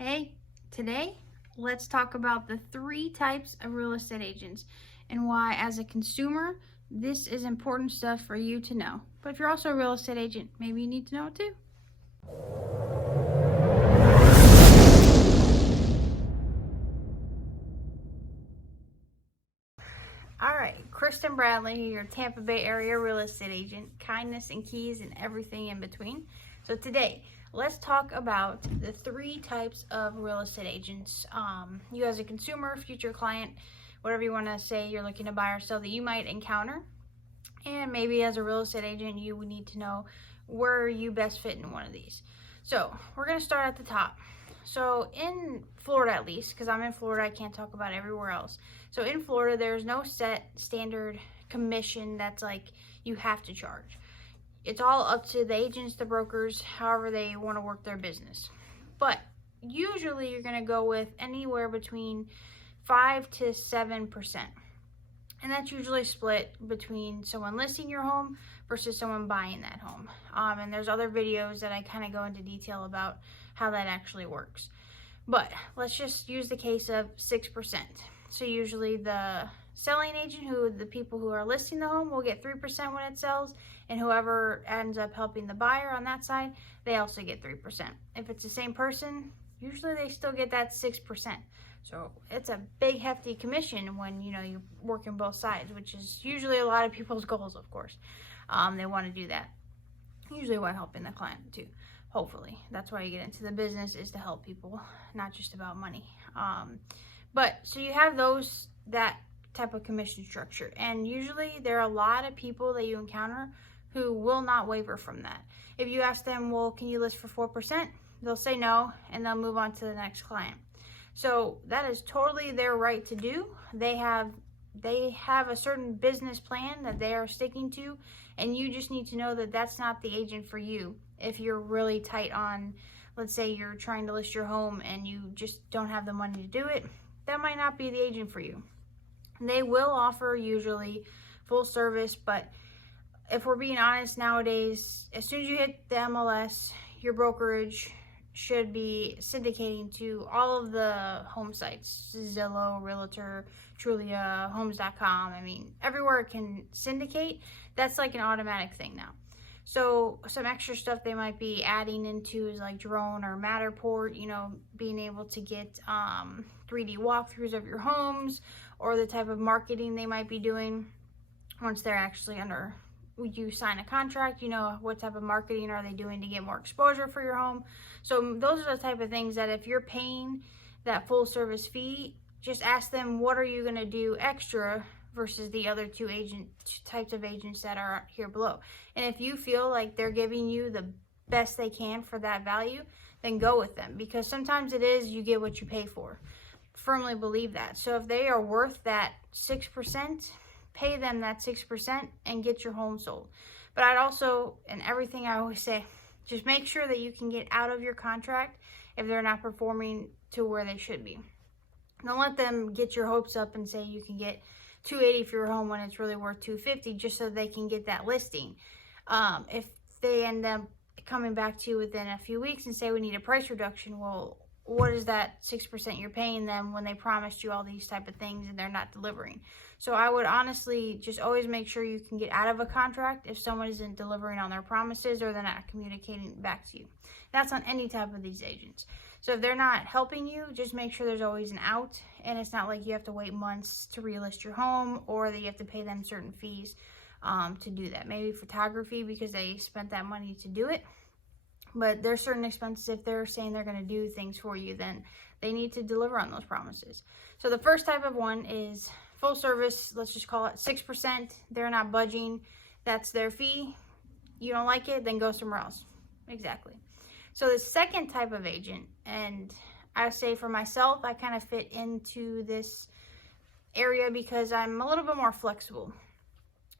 Hey, today let's talk about the three types of real estate agents and why, as a consumer, this is important stuff for you to know. But if you're also a real estate agent, maybe you need to know it too. All right, Kristen Bradley, your Tampa Bay area real estate agent, kindness and keys and everything in between. So today, let's talk about the three types of real estate agents. You as a consumer, future client, whatever you want to say, you're looking to buy or sell that you might encounter. And maybe as a real estate agent, you would need to know where you best fit in one of these. So we're going to start at the top. So in Florida, at least, because I'm in Florida, I can't talk about everywhere else. So in Florida, there's no set standard commission that's like you have to charge. It's all up to the agents, the brokers, however they want to work their business. But usually you're going to go with anywhere between 5 to 7%. And that's usually split between someone listing your home versus someone buying that home. And there's other videos that I kind of go into detail about how that actually works. But let's just use the case of 6%. So usually the selling agent, the people who are listing the home, will get 3% when it sells, and whoever ends up helping the buyer on that side, they also get 3%. If it's the same person, usually they still get that 6%. So it's a big hefty commission when you're working both sides, which is usually a lot of people's goals, of course. They want to do that. Usually while helping the client too. Hopefully. That's why you get into the business, is to help people, not just about money. But so you have that type of commission structure, and usually there are a lot of people that you encounter who will not waver from that. If you ask them, well, can you list for 4%? They'll say no, and they'll move on to the next client. So that is totally their right to do. They have a certain business plan that they are sticking to, and you just need to know that that's not the agent for you. If you're really tight on, let's say you're trying to list your home and you just don't have the money to do it, that might not be the agent for you. They will offer usually full service, but if we're being honest nowadays, as soon as you hit the MLS, your brokerage should be syndicating to all of the home sites: Zillow, Realtor, Trulia, Homes.com. I mean, everywhere it can syndicate, that's like an automatic thing now. So some extra stuff they might be adding into is like drone or Matterport, being able to get 3D walkthroughs of your homes, or the type of marketing they might be doing once they're actually under, you sign a contract, what type of marketing are they doing to get more exposure for your home. So those are the type of things that if you're paying that full service fee, just ask them, what are you going to do extra versus the other two types of agents that are here below. And if you feel like they're giving you the best they can for that value, then go with them, because sometimes it is you get what you pay for. Firmly believe that. So if they are worth that 6%, pay them that 6% and get your home sold. But I'd also, and everything I always say, just make sure that you can get out of your contract if they're not performing to where they should be. Don't let them get your hopes up and say you can get $280 for your home when it's really worth $250, just so they can get that listing. If they end up coming back to you within a few weeks and say we need a price reduction, well, what is that 6% you're paying them when they promised you all these type of things and they're not delivering? So I would honestly just always make sure you can get out of a contract if someone isn't delivering on their promises or they're not communicating back to you. That's on any type of these agents. So if they're not helping you, just make sure there's always an out, and it's not like you have to wait months to relist your home, or that you have to pay them certain fees to do that. Maybe photography, because they spent that money to do it. But there's certain expenses. If they're saying they're going to do things for you, then they need to deliver on those promises. So the first type of one is full service. Let's just call it 6%. They're not budging. That's their fee. You don't like it, then go somewhere else. Exactly. So the second type of agent, and I say for myself, I kind of fit into this area because I'm a little bit more flexible.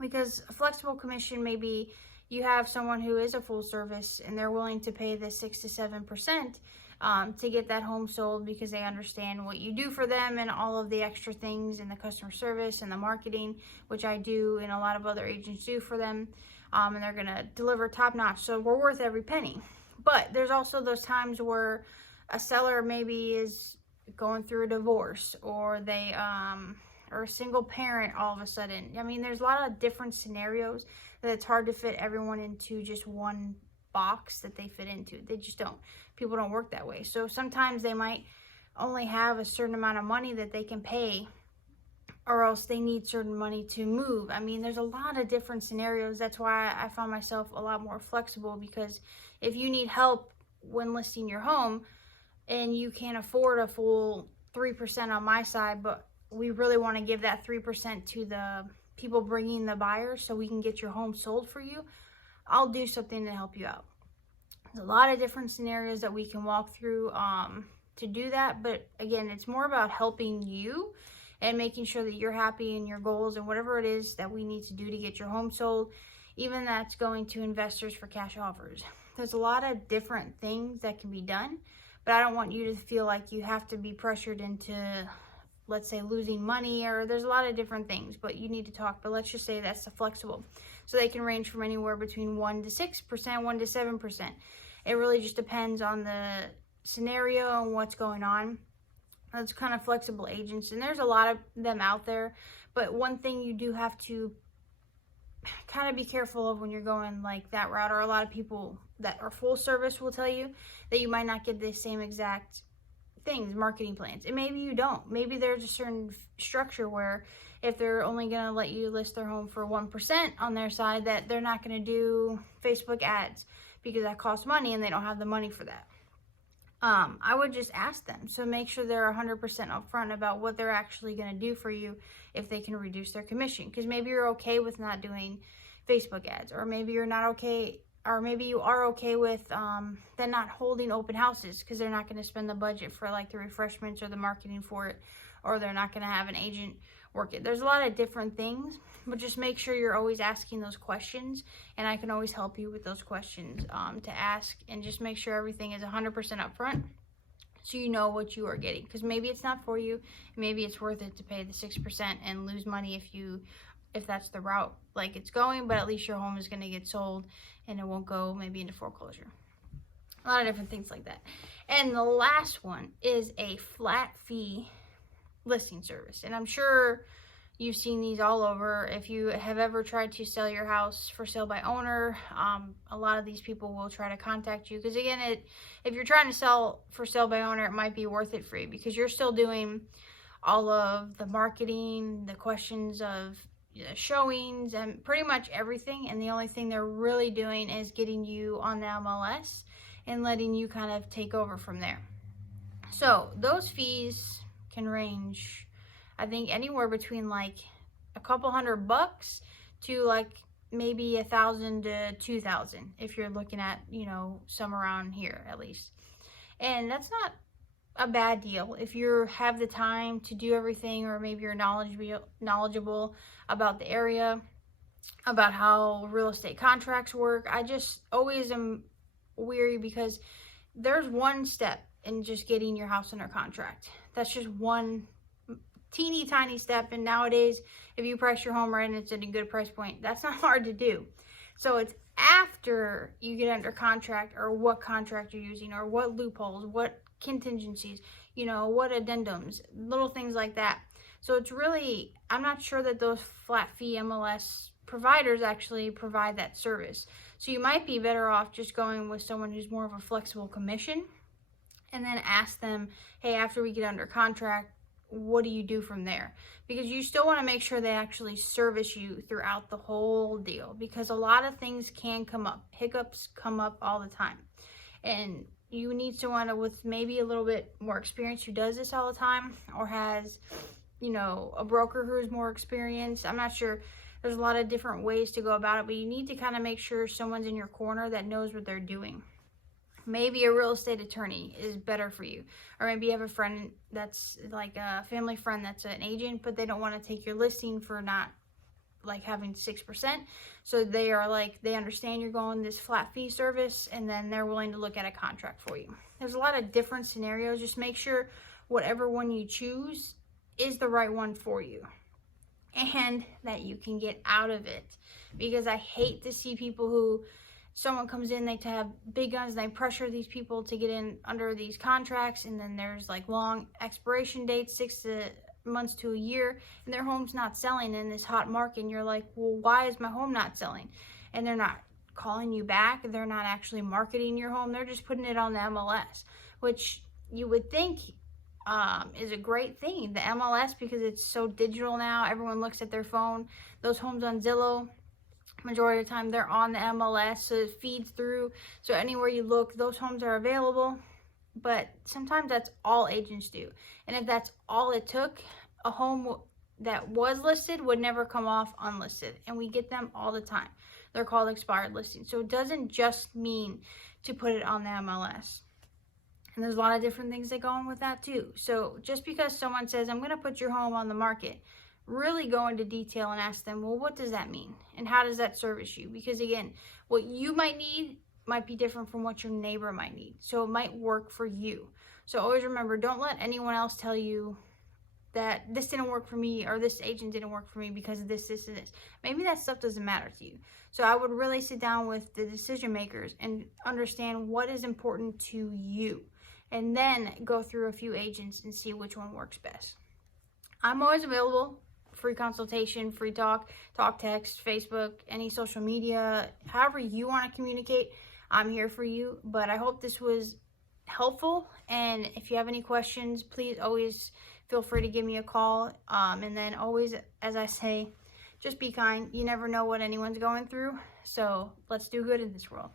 Because a flexible commission may be, you have someone who is a full service and they're willing to pay the 6 to 7% to get that home sold, because they understand what you do for them and all of the extra things and the customer service and the marketing, which I do and a lot of other agents do for them. And they're going to deliver top notch. So we're worth every penny. But there's also those times where a seller maybe is going through a divorce, or they or a single parent all of a sudden. I mean, there's a lot of different scenarios that it's hard to fit everyone into just one box that they fit into. They just don't. People don't work that way. So sometimes they might only have a certain amount of money that they can pay, or else they need certain money to move. I mean, there's a lot of different scenarios. That's why I found myself a lot more flexible, because if you need help when listing your home and you can't afford a full 3% on my side, but we really want to give that 3% to the people bringing the buyers so we can get your home sold for you, I'll do something to help you out. There's a lot of different scenarios that we can walk through to do that. But again, it's more about helping you and making sure that you're happy in your goals and whatever it is that we need to do to get your home sold. Even that's going to investors for cash offers. There's a lot of different things that can be done, but I don't want you to feel like you have to be pressured into, let's say, losing money, or there's a lot of different things, but you need to talk. But let's just say that's the flexible. So they can range from anywhere between 1 to 6%, 1 to 7%. It really just depends on the scenario and what's going on. That's kind of flexible agents, and there's a lot of them out there. But one thing you do have to kind of be careful of when you're going like that route, or a lot of people that are full service will tell you that you might not get the same exact things, marketing plans. And maybe you don't. Maybe there's a certain structure where if they're only going to let you list their home for 1% on their side, that they're not going to do Facebook ads because that costs money and they don't have the money for that. I would just ask them. So make sure they're 100% upfront about what they're actually going to do for you if they can reduce their commission. Because maybe you're okay with not doing Facebook ads, or maybe you're not okay, or maybe you are okay with them not holding open houses because they're not going to spend the budget for like the refreshments or the marketing for it, or they're not going to have an agent work it. There's a lot of different things, but just make sure you're always asking those questions, and I can always help you with those questions to ask, and just make sure everything is 100% upfront so you know what you are getting. Because maybe it's not for you, maybe it's worth it to pay the 6% and lose money if that's the route like it's going, but at least your home is going to get sold and it won't go maybe into foreclosure. A lot of different things like that. And the last one is a flat fee listing service. And I'm sure you've seen these all over. If you have ever tried to sell your house for sale by owner, a lot of these people will try to contact you, because again, if you're trying to sell for sale by owner, it might be worth it for you because you're still doing all of the marketing, the questions of showings, and pretty much everything. And the only thing they're really doing is getting you on the MLS and letting you kind of take over from there. So those fees can range, I think, anywhere between like a couple $100 to like maybe $1,000 to $2,000 if you're looking at, some around here at least. And that's not a bad deal if you have the time to do everything, or maybe you're knowledgeable about the area, about how real estate contracts work. I just always am weary because there's one step in just getting your house under contract. That's just one teeny tiny step, and nowadays if you price your home right and it's at a good price point, that's not hard to do. So it's after you get under contract, or what contract you're using, or what loopholes, what contingencies, what addendums, little things like that. So it's really, I'm not sure that those flat fee MLS providers actually provide that service. So you might be better off just going with someone who's more of a flexible commission, and then ask them, hey, after we get under contract, what do you do from there? Because you still want to make sure they actually service you throughout the whole deal, because a lot of things can come up. Hiccups come up all the time. And you need someone with maybe a little bit more experience who does this all the time, or has, a broker who's more experienced. I'm not sure. There's a lot of different ways to go about it, but you need to kind of make sure someone's in your corner that knows what they're doing. Maybe a real estate attorney is better for you, or maybe you have a friend that's like a family friend that's an agent, but they don't want to take your listing for not like having 6%. So they are like, they understand you're going this flat fee service, and then they're willing to look at a contract for you. There's a lot of different scenarios. Just make sure whatever one you choose is the right one for you, and that you can get out of it. Because I hate to see people who someone comes in, they have big guns, they pressure these people to get in under these contracts, and then there's like long expiration dates, 6 months to a year, and their home's not selling in this hot market, and you're like, well, why is my home not selling? And they're not calling you back, they're not actually marketing your home, they're just putting it on the MLS, which you would think is a great thing, the MLS, because it's so digital now. Everyone looks at their phone. Those homes on Zillow, majority of the time they're on the MLS, so it feeds through, so anywhere you look those homes are available. But sometimes that's all agents do, and if that's all it took, a home that was listed would never come off unlisted, and we get them all the time. They're called expired listings. So it doesn't just mean to put it on the MLS, and there's a lot of different things that go on with that too. So just because someone says, I'm going to put your home on the market, really go into detail and ask them, well, what does that mean? And how does that service you? Because again, what you might need might be different from what your neighbor might need. So it might work for you. So always remember, don't let anyone else tell you that this didn't work for me, or this agent didn't work for me because of this, and this. Maybe that stuff doesn't matter to you. So I would really sit down with the decision makers and understand what is important to you, and then go through a few agents and see which one works best. I'm always available. Free consultation, free talk, text, Facebook, any social media, however you want to communicate, I'm here for you. But I hope this was helpful, and if you have any questions, please always feel free to give me a call. And then always, as I say, just be kind. You never know what anyone's going through, so let's do good in this world.